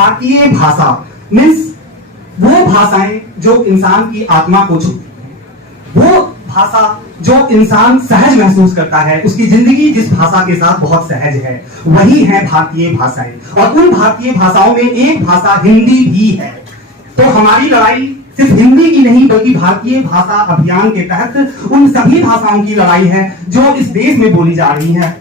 भारतीय भाषा मीन्स वो भाषाएं जो इंसान की आत्मा को छूती है, वो भाषा जो इंसान सहज महसूस करता है, उसकी जिंदगी जिस भाषा के साथ बहुत सहज है, वही है भारतीय भाषाएं। और उन भारतीय भाषाओं में एक भाषा हिंदी भी है। तो हमारी लड़ाई सिर्फ हिंदी की नहीं बल्कि भारतीय भाषा अभियान के तहत उन सभी भाषाओं की लड़ाई है जो इस देश में बोली जा रही है।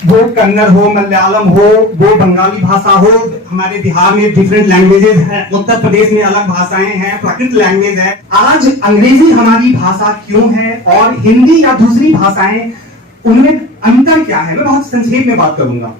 वो कन्नड़ हो, मलयालम हो, वो बंगाली भाषा हो, हमारे बिहार में डिफरेंट लैंग्वेजेस हैं, उत्तर प्रदेश में अलग भाषाएं हैं, प्राकृत लैंग्वेज है। आज अंग्रेजी हमारी भाषा क्यों है और हिंदी या दूसरी भाषाएं, उनमें अंतर क्या है, मैं बहुत संक्षेप में बात करूंगा।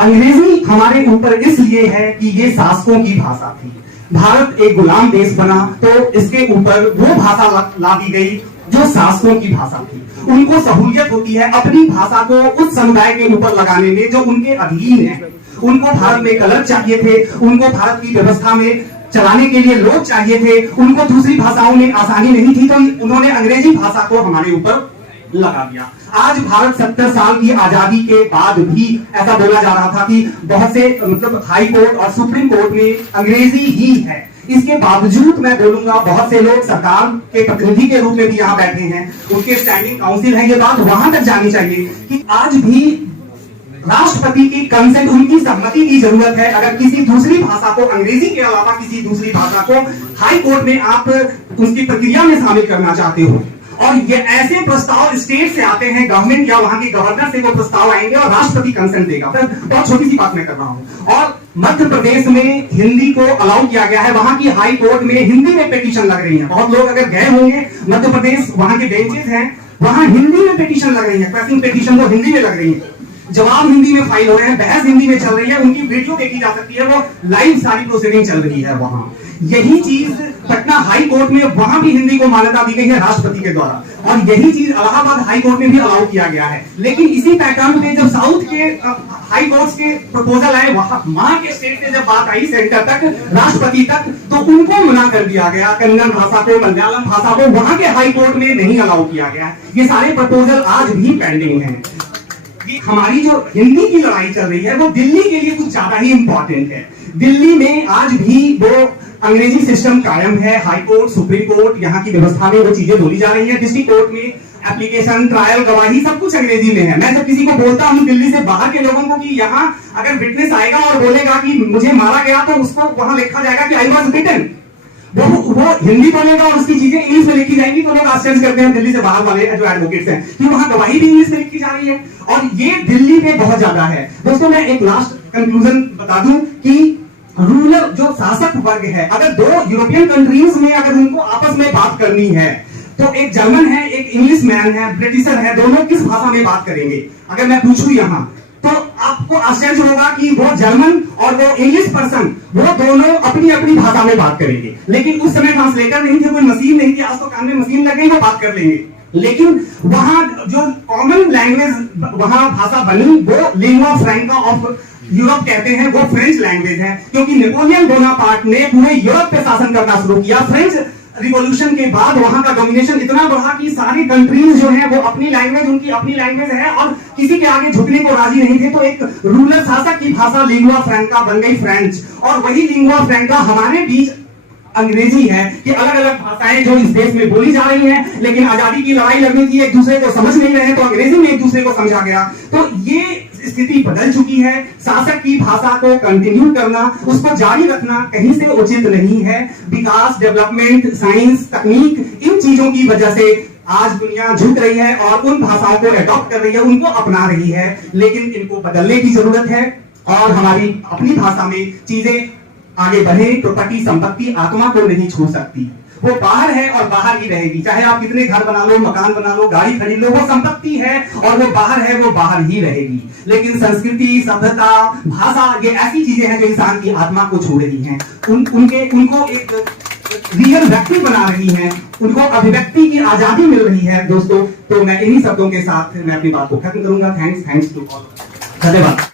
अंग्रेजी हमारे ऊपर इसलिए है कि ये शासकों की भाषा थी। भारत एक गुलाम देश बना तो इसके ऊपर वो भाषा ला दी गई जो शासकों की भाषा थी। उनको सहूलियत होती है अपनी भाषा को उस समुदाय के ऊपर लगाने में जो उनके अधीन है। उनको भारत में कलर चाहिए थे, उनको भारत की व्यवस्था में चलाने के लिए लोग चाहिए थे, उनको दूसरी भाषाओं में आसानी नहीं थी, तो उन्होंने अंग्रेजी भाषा को हमारे ऊपर लगा दिया। आज भारत 70 साल की आजादी के बाद भी ऐसा बोला जा रहा था कि बहुत से मतलब हाई कोर्ट और सुप्रीम कोर्ट में अंग्रेजी ही है। इसके बावजूद मैं बोलूंगा बहुत से लोग सरकार के प्रतिनिधि के रूप में भी यहाँ बैठे हैं, उनके स्टैंडिंग काउंसिल है, ये बात वहां तक जानी चाहिए कि आज भी राष्ट्रपति की कंसेंट, उनकी सहमति की जरूरत है। अगर किसी दूसरी भाषा को, अंग्रेजी के अलावा किसी दूसरी भाषा को हाई कोर्ट में आप उसकी प्रक्रिया में शामिल करना चाहते हो, और ये ऐसे प्रस्ताव स्टेट से आते हैं, गवर्नमेंट या वहां के गवर्नर से वो प्रस्ताव आएंगे और राष्ट्रपति कंसेंट देगा। बहुत छोटी सी बात मैं कर रहा हूं। और मध्य प्रदेश में हिंदी को अलाउ किया गया है, वहां की हाई कोर्ट में हिंदी में पिटीशन लग रही है। बहुत लोग अगर गए होंगे मध्य प्रदेश, वहां के बेंचेस हैं, वहां हिंदी में पिटीशन लग रही है, क्वेश्चन पिटीशन वो हिंदी में लग रही है, जवाब हिंदी में फाइल हो रहे हैं, बहस हिंदी में चल रही है, उनकी वीडियो देखी जा सकती है, वो लाइव सारी प्रोसीडिंग चल रही है वहां। यही चीज पटना हाई कोर्ट में, वहां भी हिंदी को मान्यता दी गई है राष्ट्रपति के द्वारा, और यही चीज इलाहाबाद हाई कोर्ट में भी अलाउ किया गया है। लेकिन इसी पैटर्न पे जब साउथ के हाई कोर्ट के प्रपोजल आए, वहां के स्टेट से जब बात आई सेंटर तक, राष्ट्रपति तक, तो उनको मना कर दिया गया। कन्नड़ भाषा को, मलयालम भाषा को वहां के हाई कोर्ट में नहीं अलाउ किया गया। ये सारे प्रपोजल आज भी पेंडिंग है। हमारी जो हिंदी की लड़ाई चल रही है वो दिल्ली के लिए कुछ ज्यादा ही इंपॉर्टेंट है। दिल्ली में आज भी वो अंग्रेजी सिस्टम कायम है। हाई कोर्ट, सुप्रीम कोर्ट, यहाँ की व्यवस्था में वो चीजें बोली जा रही है। डिस्ट्रिक्ट कोर्ट में एप्लीकेशन, ट्रायल, गवाही सब कुछ अंग्रेजी में है। मैं जब किसी को बोलता हूँ दिल्ली से बाहर के लोगों को कि यहाँ अगर विटनेस आएगा और बोलेगा कि मुझे मारा गया, तो उसको वहां लिखा जाएगा कि आई वॉज बिटन। वो हिंदी बोलेगा और उसकी चीजें इंग्लिश में लिखी जाएंगी, तो लोग आश्चर्य करते हैं दिल्ली से बाहर वाले जो एडवोकेट्स हैं कि वहां गवाही भी इंग्लिश में लिखी जा रही है। और ये दिल्ली में बहुत ज्यादा है। दोस्तों मैं एक लास्ट कंक्लूजन बता दूं कि रूलर जो शासक वर्ग है, अगर दो यूरोपियन कंट्रीज में अगर उनको आपस में बात करनी है, तो एक जर्मन है, एक इंग्लिश मैन है, ब्रिटिशर है, दोनों किस भाषा में बात करेंगे? अगर मैं पूछूं यहाँ, तो आपको आश्चर्य होगा कि वो जर्मन और वो इंग्लिश पर्सन, वो दोनों अपनी अपनी भाषा में बात करेंगे। लेकिन उस समय ट्रांसलेटर नहीं थे, कोई मशीन नहीं थी। आज तो कान में मशीन लग गई, वो बात कर लेंगे। लेकिन वहां जो कॉमन लैंग्वेज वहां भाषा बनी, वो लिंगुआ फ्रैंका ऑफ यूरोप कहते हैं, वो फ्रेंच लैंग्वेज है। क्योंकि नेपोलियन बोनापार्ट ने पूरे यूरोप पे शासन करना शुरू किया। फ्रेंच रिवॉल्यूशन के बाद वहां का डोमिनेशन इतना बढ़ा कि सारी कंट्रीज जो है वो अपनी लैंग्वेज, उनकी अपनी लैंग्वेज है और किसी के आगे झुकने को राजी नहीं थे। तो एक रूलर शासक की भाषा लिंगुआ फ्रैंका बन गई फ्रेंच, और वही लिंगुआ फ्रैंका हमारे बीच अंग्रेजी है कि अलग अलग भाषाएं जो इस देश में बोली जा रही हैं, लेकिन आजादी की लड़ाई लड़ने की एक दूसरे को समझ नहीं रहे, तो अंग्रेजी में एक दूसरे को समझा गया। तो ये स्थिति बदल चुकी है। शासक की भाषा को कंटिन्यू करना, उसको जारी रखना कहीं से उचित नहीं है। विकास, डेवलपमेंट, साइंस, तकनीक, इन चीजों की वजह से आज दुनिया झुक रही है और उन भाषाओं को अडॉप्ट कर रही है, उनको अपना रही है। लेकिन इनको बदलने की जरूरत है और हमारी अपनी भाषा में चीजें आगे बढ़े। प्रॉपर्टी, संपत्ति आत्मा को नहीं छू सकती, वो बाहर है और बाहर ही रहेगी। चाहे आप कितने घर बना लो, मकान बना लो, गाड़ी खरीद लो, वो संपत्ति है और वो बाहर है, वो बाहर ही रहेगी। लेकिन संस्कृति, सभ्यता, भाषा, ये ऐसी चीजें हैं जो इंसान की आत्मा को छू रही हैं, उनको एक रियल व्यक्ति बना रही हैं, उनको अभिव्यक्ति की आजादी मिल रही है। दोस्तों, तो मैं इन्हीं शब्दों के साथ मैं अपनी बात को खत्म करूंगा। Thanks to all. धन्यवाद।